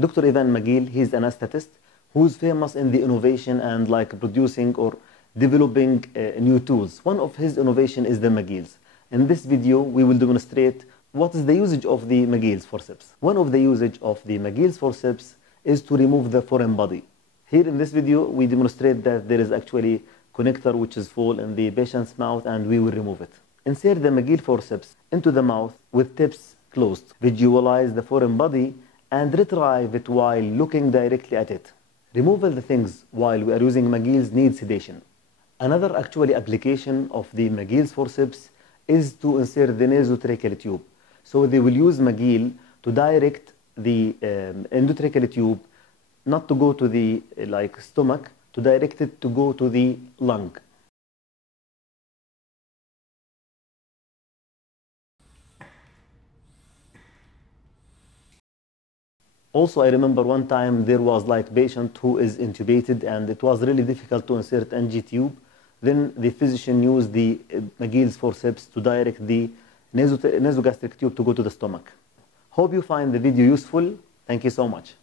Dr. Ivan McGill, he's an anesthetist who's famous in the innovation and like producing or developing new tools. One of his innovation is the MAGILL'S. In this video, we will demonstrate what is the usage of the MAGILL'S forceps. One of the usage of the MAGILL'S forceps is to remove the foreign body. Here in this video, we demonstrate that there is actually connector which is full in the patient's mouth and we will remove it. Insert the MAGILL forceps into the mouth with tips closed. Visualize the foreign body and retrieve it while looking directly at it. Removal the things while we are using MAGILL'S needs sedation. Another actually application of the MAGILL'S forceps is to insert the nasotracheal tube. So they will use MAGILL to direct the endotracheal tube not to go to the stomach, to direct it to go to the lung. Also, I remember one time there was patient who is intubated and it was really difficult to insert NG tube. Then the physician used the MAGILL'S forceps to direct the nasogastric tube to go to the stomach. Hope you find the video useful. Thank you so much.